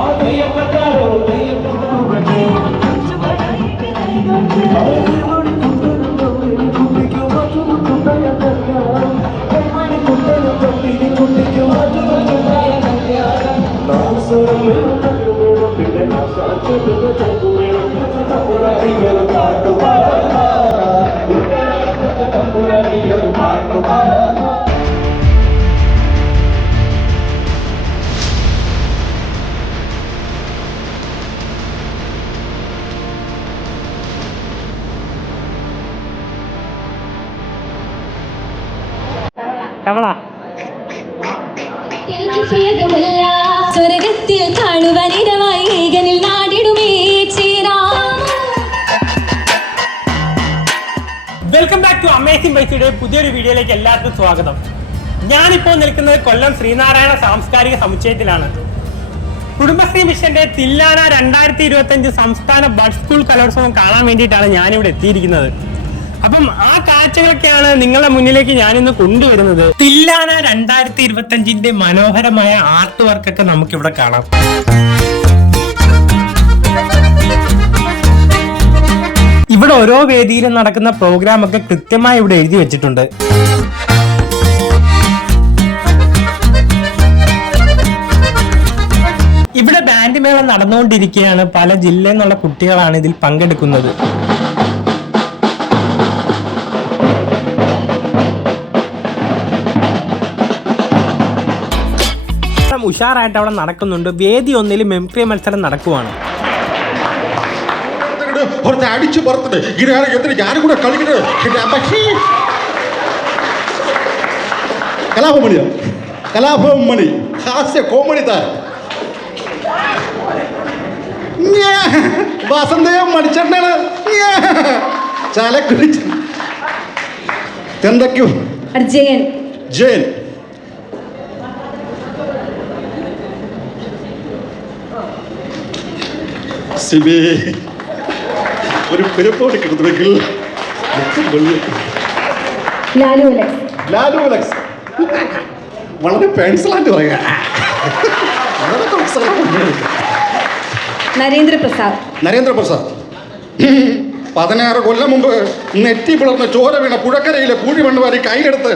ஆதியம் കമളാ സ്വർഗത്തിൽ കാണുവാനിടമായി ഏകനിൽ നാടിടുമേ ചേരാം. വെൽക്കം ബാക്ക് ടു അമേസിംഗ് ബൈസിയുടെ പുതിയൊരു വീഡിയോയിലേക്ക് എല്ലാവർക്കും സ്വാഗതം. ഞാനിപ്പോൾ നിൽക്കുന്നത് കൊല്ലം ശ്രീനാരായണ സാംസ്കാരിക സമുച്ചയത്തിലാണ്. കുടുംബശ്രീ മിഷന്റെ തില്ലാന രണ്ടായിരത്തി ഇരുപത്തി അഞ്ച് സംസ്ഥാന ബഡ് സ്കൂൾ കലോത്സവം കാണാൻ വേണ്ടിയിട്ടാണ് ഞാനിവിടെ എത്തിയിരിക്കുന്നത്. അപ്പം ആ കാഴ്ചകളൊക്കെയാണ് നിങ്ങളുടെ മുന്നിലേക്ക് ഞാൻ ഇന്ന് കൊണ്ടുവരുന്നത്. തില്ലാന രണ്ടായിരത്തി ഇരുപത്തി അഞ്ചിന്റെ മനോഹരമായ ആർട്ട് വർക്കൊക്കെ നമുക്കിവിടെ കാണാം. ഇവിടെ ഓരോ വേദിയിലും നടക്കുന്ന പ്രോഗ്രാം ഒക്കെ കൃത്യമായി ഇവിടെ എഴുതി വെച്ചിട്ടുണ്ട്. ഇവിടെ ബാൻഡ് മേള നടന്നുകൊണ്ടിരിക്കുകയാണ്. പല ജില്ലയിൽ നിന്നുള്ള കുട്ടികളാണ് ഇതിൽ പങ്കെടുക്കുന്നത്. ഉഷാറായിട്ട് അവിടെ നടക്കുന്നുണ്ട്. വേദി ഒന്നിൽ മെംക്രി മത്സരം നടക്കുവാണ്. അടിച്ചു ചാലക്കുടി. എന്തൊക്കെയോ. ജയൻ ജയൻ. സിബി ഒരു പെരുപ്പോട് കിട്ടുന്നെങ്കിൽ ലാലു അലക്സ്. വളരെ പെൻസിലായിട്ട് പറയുക വളരെ പെൻസിലായിട്ട് നരേന്ദ്ര പ്രസാദ്. നരേന്ദ്രപ്രസാദ് പതിനാറ് കൊല്ലം മുമ്പ് നെറ്റി പിളർന്ന് ചോര വീണ പുഴക്കരയിലെ കൂഴി മണ്ണ് കൈയെടുത്ത്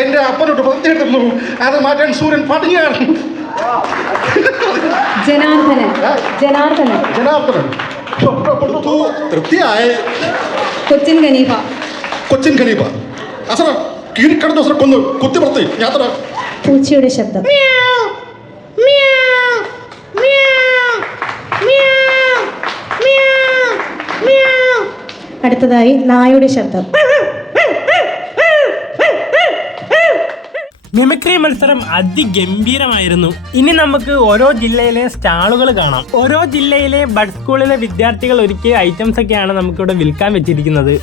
എന്റെ അപ്പനോട്ട് പ്രതിയെടുക്കുന്നു അത് മാറ്റാൻ സൂര്യൻ പടിയാണ് ജനാർദ്ദനൻ. ജനാർദ്ദനൻ. ജനാർദ്ദനൻ. തൊട്ടപ്പെടുത്തു തൃപ്തിയായ. കൊച്ചിൻ ഖനീഫ കൊച്ചിൻ ഖലീഫ. അസറ കീഴിക്കടന്ന അസറ കൊന്ന് കുത്തിപ്പുറത്ത് യാത്ര പൂച്ചയുടെ ശബ്ദം. അടുത്തതായി നായുടെ ശബ്ദം. മിമിക്രി മത്സരം അതിഗംഭീരമായിരുന്നു. ഇനി നമുക്ക് ഓരോ ജില്ലയിലെ സ്റ്റാളുകൾ കാണാം. ഓരോ ജില്ലയിലെ ബഡ് സ്കൂളിലെ വിദ്യാർത്ഥികൾ ഒരുക്കിയ ഐറ്റംസ് ഒക്കെയാണ് നമുക്കിവിടെ വിൽക്കാൻ വെച്ചിരിക്കുന്നത്.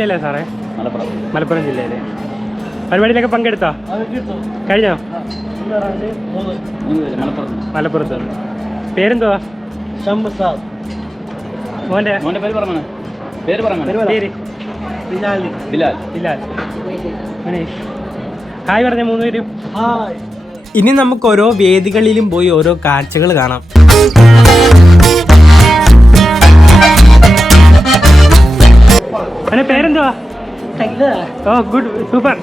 ജില്ലയിലെ സാറേ? മലപ്പുറം. ജില്ലയിലെ. പരിപാടിയിലൊക്കെ പങ്കെടുത്തോ? കഴിഞ്ഞോ? മലപ്പുറത്ത് പേരെന്തുവാ? മോന്റെ മോന്റെ പേര് പറഞ്ഞോ? പേര് പറഞ്ഞോ? പേര് ബിലാൽ. ബിലാൽ. മനീഷ്. ഹായ് പറഞ്ഞ മൂന്ന് പേരും ഇനി നമുക്ക് ഓരോ വേദികളിലും പോയി ഓരോ കാഴ്ചകൾ കാണാം. അവന്റെ പേരെന്തുവാ? ഓ ഗുഡ് സൂപ്പർ.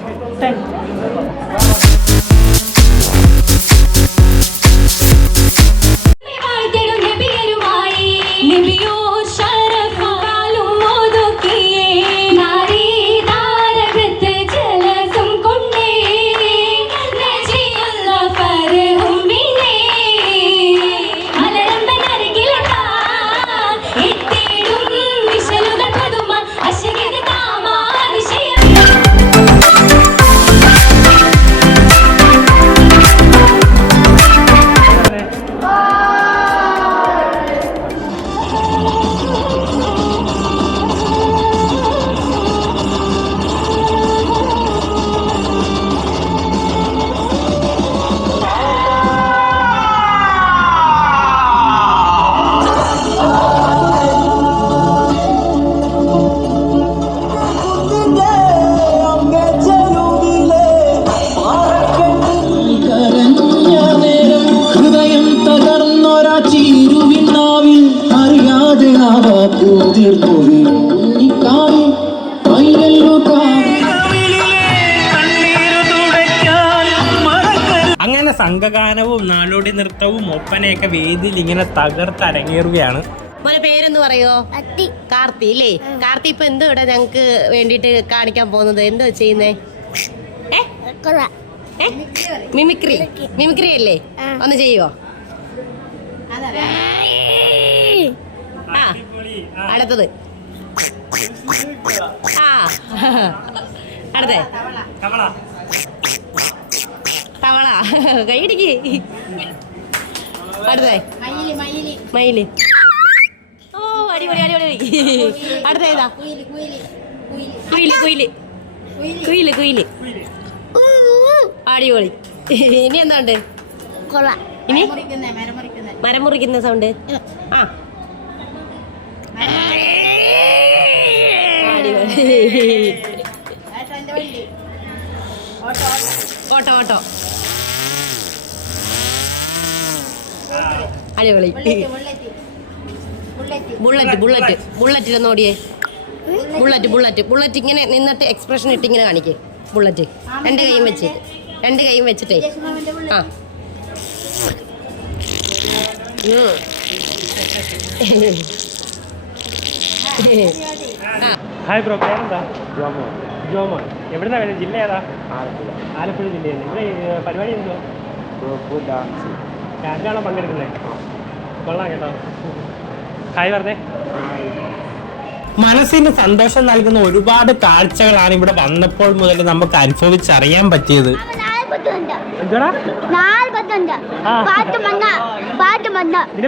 അങ്ങനെ സംഘഗാനവും നാടോടി നൃത്തവും ഒപ്പനയൊക്കെ വേദിയിൽ ഇങ്ങനെ തകർത്തരങ്ങേറുകയാണ് മോനെ പേരെന്ന് പറയോ കാർത്തി. ഇല്ലേ? കാർത്തി ഇപ്പൊ എന്തോ ഇവിടെ ഞങ്ങക്ക് വേണ്ടിട്ട് കാണിക്കാൻ പോകുന്നത്? എന്തോ ചെയ്യുന്നേ? മിമിക്രി. മിമിക്രി. അല്ലേ? ഒന്ന് ചെയ്യുവോ? ആ അടുത്തത്. ആ. അടുത്തേ. തവള. കൈയിടിക്ക് അടുത്തേ. മയിൽ ഓ അടിപൊളി അടിപൊളി അടുത്ത കുയിൽ കുയിൽ കുയിൽ. കുയിൽ അടിപൊളി. ഇനി എന്താ ഉണ്ട്? ഇനി? മരം മുറിക്കുന്ന സൗണ്ട് ആ. ഓട്ടോ ഓട്ടോ അടിപൊളി ബുള്ളറ്റ് ബുള്ളറ്റ് ബുള്ളറ്റിലൊന്ന് ഓടിയേ. ബുള്ളറ്റ് ബുള്ളറ്റ് ബുള്ളറ്റ് ഇങ്ങനെ നിന്നിട്ട് എക്സ്പ്രഷൻ ഇട്ട് ഇങ്ങനെ കാണിക്കേ. ബുള്ളറ്റ് രണ്ട് കൈയും വെച്ച്. രണ്ട് കൈയും വെച്ചിട്ടേ. ആ. ഉം. ഹായ് ബ്രോ പേരെന്താ? ജോമോൻ. ജോമോൻ. എവിടുന്നാ വരുന്നത്? ജില്ല ഏതാ? ആലപ്പുഴ. ആലപ്പുഴ ജില്ലയിൽ ഇവിടെ പരിപാടി എന്തോ ഡാൻസ്. ഡാൻസാണോ പങ്കെടുക്കുന്നത്? കൊള്ളാം കേട്ടോ. ഹായ് പറഞ്ഞേ മനസ്സിന് സന്തോഷം നൽകുന്ന ഒരുപാട് കാഴ്ചകളാണ് ഇവിടെ വന്നപ്പോൾ മുതൽ നമുക്ക് അനുഭവിച്ചറിയാൻ പറ്റിയത്. പാട്ട്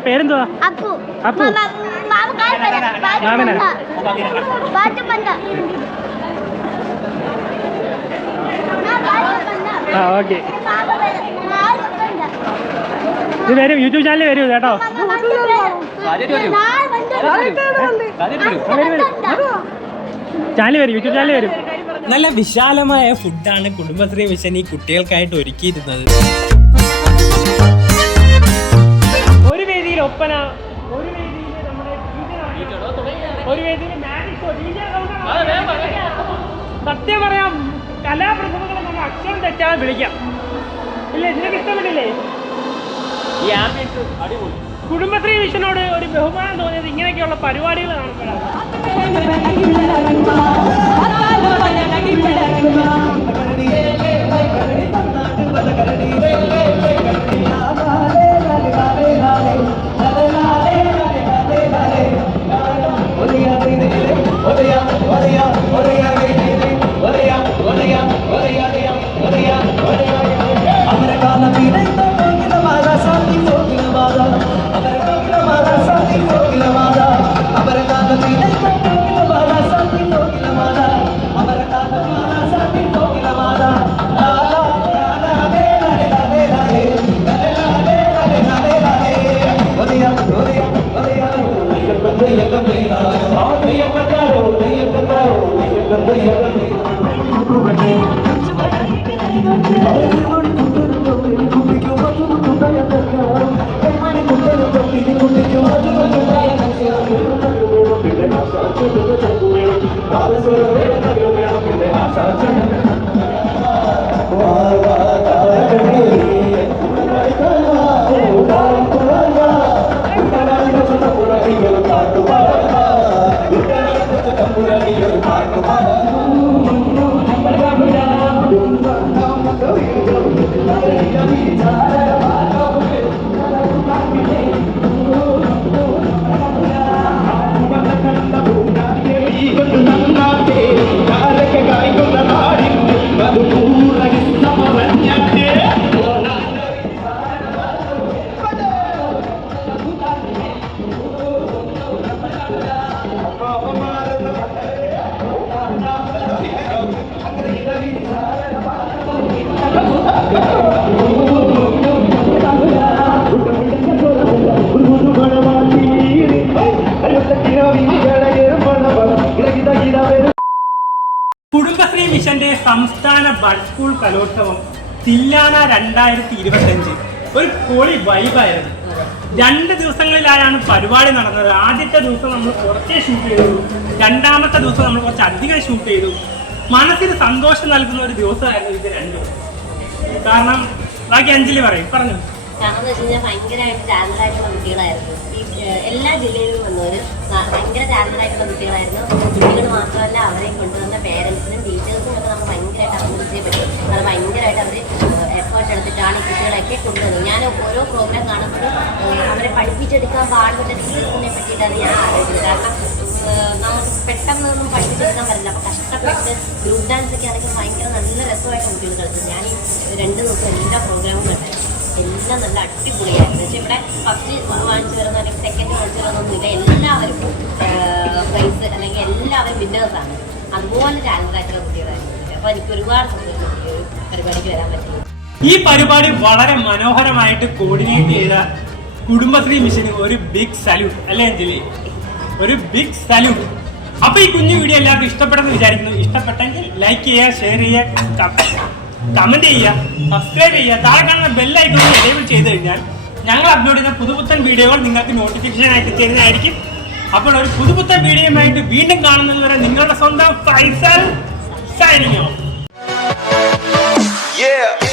പേരെന്തുവാ? അപ്പു. അപ്പു. വരാം. ആ, ഓക്കെ. ഇത് യൂട്യൂബ് ചാനൽ വരും കേട്ടോ. മാമ വണ്ടി നാല് വണ്ടി ചാനൽ വരും യൂട്യൂബ് ചാനൽ വരും. നല്ല വിശാലമായ ഫുഡാണ് കുടുംബശ്രീ മിഷൻ ഈ കുട്ടികൾക്കായിട്ട് ഒരുക്കിയിരുന്നത്. ഒരു വേദിയിൽ ഒപ്പന ഒരു വേദിയിൽ മാജിക് ഷോ സത്യം പറയാം കലാപ്രതിഭകളെ നമ്മൾ അക്ഷരം തെറ്റാതെ വിളിക്കാം. ഇല്ലേ ഇതിനൊക്കെ ഇഷ്ടപ്പെട്ടില്ലേ ഈ ആംബിയൻസ് അടിപൊളി. കുടുംബശ്രീ മിഷനോട് ഒരു ബഹുമാനം തോന്നിയത് ഇങ്ങനെയൊക്കെയുള്ള പരിപാടികൾ കാണുമ്പോഴാണ് வரையா வரையா வரையா வரையா வரையா வரையா வரையா കുടുംബശ്രീ ബഡ് സ്കൂൾ കലോത്സവം തില്ലാന രണ്ടായിരത്തി ഇരുപത്തി അഞ്ച് ഒരു പൊളി വൈബായിരുന്നു രണ്ട് ദിവസങ്ങളിലായാണ് പരിപാടി നടന്നത്. ആദ്യത്തെ ദിവസം നമ്മൾ കുറച്ചേ ഷൂട്ട് ചെയ്തു. രണ്ടാമത്തെ ദിവസം നമ്മൾ കുറച്ച് അധികം ഷൂട്ട് ചെയ്തു. മനസ്സിന് സന്തോഷം നൽകുന്ന ഒരു ദിവസമായിരുന്നു ഇത് രണ്ടും. കാരണം ബാക്കി അഞ്ജലി പറയും പറഞ്ഞു. എല്ലാ ജില്ലയിലും നിന്നും ന- ഭയങ്കര ടാലന്റ് ആയിട്ടുള്ള കുട്ടികളായിരുന്നു. കുട്ടികൾ മാത്രമല്ല അവരെ കൊണ്ടുവന്ന പേരൻസിനും ടീച്ചേഴ്സിനും ഒക്കെ നമ്മൾ ഭയങ്കരമായിട്ട് അഭിനന്ദിച്ചേ പറ്റും അത് ഭയങ്കരമായിട്ട് അവർ എഫേർട്ട് എടുത്തിട്ടാണ് ഈ കുട്ടികളെയൊക്കെ കൊണ്ടുവന്നത്. ഞാൻ ഓരോ പ്രോഗ്രാം കാണുമ്പോഴും അവരെ പഠിപ്പിച്ചെടുക്കാൻ പാടുപെട്ട ടീച്ചേഴ്സിനെ പറ്റിയിട്ടാണ് ഞാൻ ആലോചിക്കുന്നത് കാരണം നമുക്ക് പെട്ടെന്നൊന്നും പഠിപ്പിച്ചെടുക്കാൻ പറ്റില്ല. അപ്പോൾ കഷ്ടപ്പെട്ട് ഗ്രൂപ്പ് ഡാൻസ് ഒക്കെ ആണെങ്കിൽ ഭയങ്കര നല്ല രസമായിട്ട് കുട്ടികൾ കളിച്ചത് ഞാൻ ഈ രണ്ട് ദിവസം എല്ലാ പ്രോഗ്രാമും കണ്ടായിരുന്നു എല്ലാം നല്ല അടിപൊളിയായിരുന്നു. പക്ഷേ ഇവിടെ ഫസ്റ്റ് വാങ്ങിച്ചു വരുന്ന അല്ലെങ്കിൽ സെക്കൻഡ് വാങ്ങിച്ചു വരുന്നൊന്നുമില്ല എല്ലാവരും പ്രൈസ് അല്ലെങ്കിൽ എല്ലാവരും വിന്നേഴ്സാണ്. അതുപോലെ ടാലന്റായിട്ടുള്ള കുട്ടികളായിരുന്നു. ഈ വരാൻ ഈ പരിപാടി വളരെ മനോഹരമായിട്ട് കോർഡിനേറ്റ് ചെയ്ത കുടുംബശ്രീ മിഷന് ഒരു ബിഗ് സല്യൂട്ട് അല്ലേ അഞ്ജലി? ഒരു ബിഗ് സല്യൂട്ട് അപ്പൊ ഈ കുഞ്ഞു വീഡിയോ എല്ലാവർക്കും ഇഷ്ടപ്പെട്ടെന്ന് വിചാരിക്കുന്നു. ഇഷ്ടപ്പെട്ടെങ്കിൽ ലൈക്ക് ചെയ്യുക ഷെയർ ചെയ്യുക കമന്റ് ചെയ്യുക സബ്സ്ക്രൈബ് ചെയ്യുക. താഴെ കാണുന്ന ബെല്ലൈക്കൺ എനേബിൾ ചെയ്ത് കഴിഞ്ഞാൽ ഞങ്ങൾ അപ്ലോഡ് ചെയ്യുന്ന പുതുപുത്തൻ വീഡിയോകൾ നിങ്ങൾക്ക് നോട്ടിഫിക്കേഷൻ ആയിട്ട് തരുന്നതായിരിക്കും അപ്പോൾ ഒരു പുതുപുത്തൻ വീഡിയോയുമായിട്ട് വീണ്ടും കാണുന്നത് വരെ നിങ്ങളുടെ സ്വന്തം ഫൈസൽ Yeah.